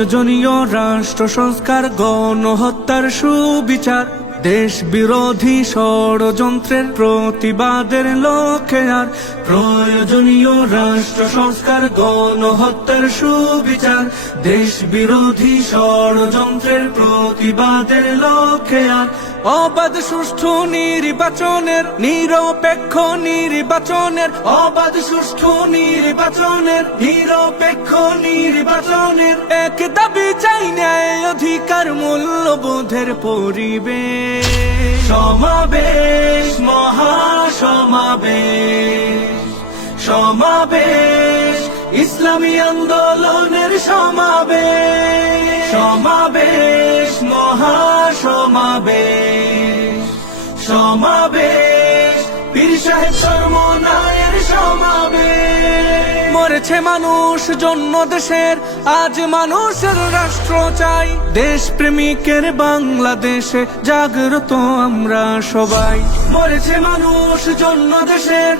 প্রয়োজনীয় রাষ্ট্র সংস্কার গণহত্যার সুবিচার দেশ বিরোধী ষড়যন্ত্রের প্রতিবাদের লক্ষ্যে আর প্রয়োজনীয় রাষ্ট্র সংস্কার গণহত্যার সুবিচার দেশ বিরোধী ষড়যন্ত্রের প্রতিবাদের লক্ষ্যে আর অবাধ সুষ্ঠু নির্বাচনের নিরপেক্ষ নির্বাচনের অবাধ সুষ্ঠু নির্বাচনের নিরপেক্ষ নির্বাচনের এক দাবি চাই ন্যায় অধিকার মূল্যবোধের পরিবেশ সমাবেশ মহাসমাবেশ সমাবেশ ইসলামী আন্দোলনের সমাবেশ সমাবেশ মহাসমাবেশ সমাবেশ পীর সাহেব সর্বনা করেছে মানুষ জন্য দেশের আজ মানুষের রাষ্ট্র চাই দেশ প্রেমিকের বাংলাদেশে জাগ্রত আমরা সবাই মরেছে মানুষ জন্য দেশের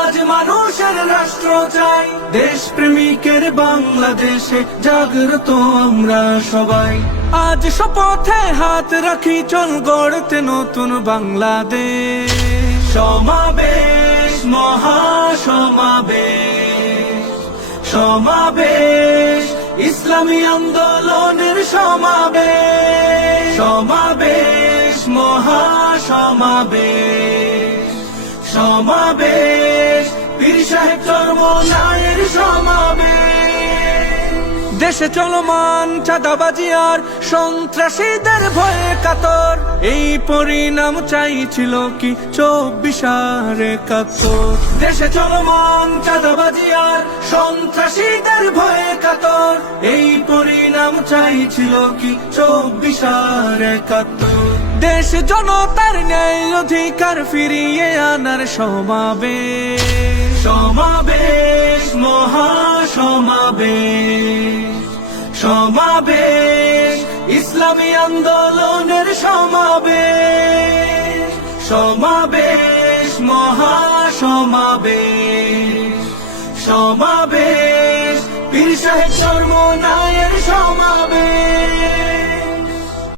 আজ মানুষের রাষ্ট্র চাই দেশ প্রেমিকের বাংলাদেশে জাগ্রত আমরা সবাই আজ শপথে হাত রাখি চল গড়তে নতুন বাংলাদেশ সমাবেশ মহাসমাবেশ সমাবেশ ইসলামী আন্দোলনের সমাবেশ সমাবেশ মহা সমাবেশ সমাবেশ পীর সাহেব চর্মনায়ের সমাবেশ দেশে চলমান চাঁদাবাজি আর সন্ত্রাসীদের ভয়ে কাতর এই পরিণাম চাইছিল কি চব্বিশ কাতর দেশে চলমান চাঁদাবাজি আর সন্ত্রাসীদের ভয়ে কাতর এই পরিণাম চাইছিল কি চব্বিশ কাতর দেশ জনতার ন্যায় অধিকার ফিরিয়ে আনার সমাবেশ সমাবেশ ইসলামী আন্দোলনের সমাবেশ সমাবেশ মহা সমাবেশ সমাবেশ পীর সাহেব শর্মনায়ের সমাবেশ